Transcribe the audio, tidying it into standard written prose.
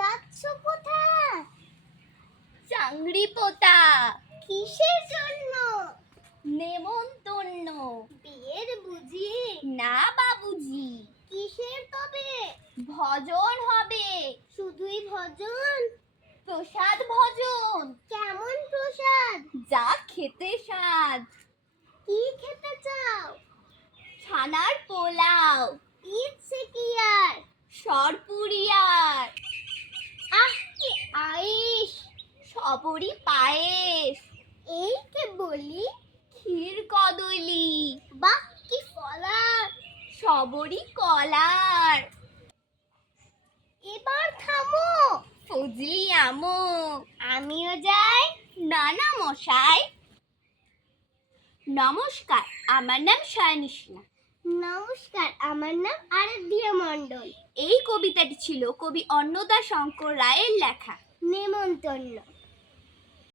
যাচ্ছ কোথায়? চাংড়ি পোতা। কিসের জন্য? নেমন্তন্ন। বিয়ের বুঝি? না বাবুজি, কিসের তবে? ভজন হবে। শুধুই ভজন? প্রসাদ ভজন। কেমন প্রসাদ? যা খেতে স্বাদ। কি খেতে চাও? ছানার পোলাও। ইচ্ছে কি আর? সরপুরিয়ার। আহ কি আইস! সবরি পায়েস। এই কে বলি? ক্ষীর কদলি। বাহ কি ফলার! সবরি কলার। এবার থামো। ফজলি আমো। আমিও যাই। না না মশাই। নমস্কার, আমার নাম সায়নিষ্ণা। নমস্কার, আমার নাম আরাধ্যা মণ্ডল। এই কবিতাটি ছিল কবি অন্নদা শঙ্কর রায়ের লেখা। নেমন্তন্ন।